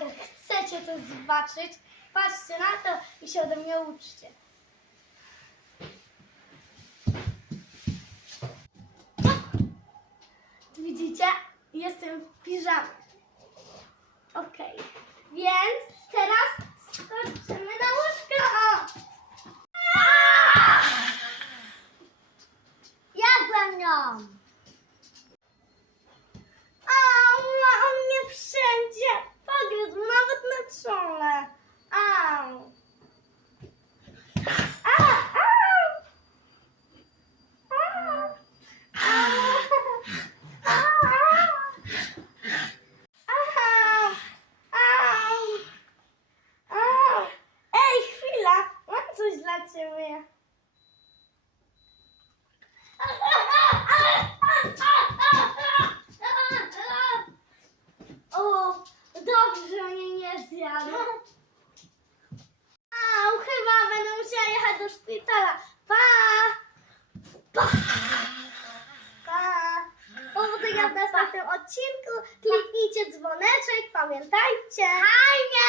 naprawdę chcecie coś zobaczyć, patrzcie na to i się ode mnie uczcie. Widzicie? Jestem w piżamie. Okej, więc teraz skoczymy na łóżko. Jadłam ją. Ała, on mnie wszędzie pogryzł, nawet na czole. Au. A, au. Au. Au. Au. Au. Ej, chwila, ciebie. O, dobrze, że mnie nie zjadł. Au, chyba będę musiała jechać do szpitala. Pa! Pa! Pa! Powodzenia w następnym odcinku. Kliknijcie dzwoneczek, pamiętajcie. Fajnie,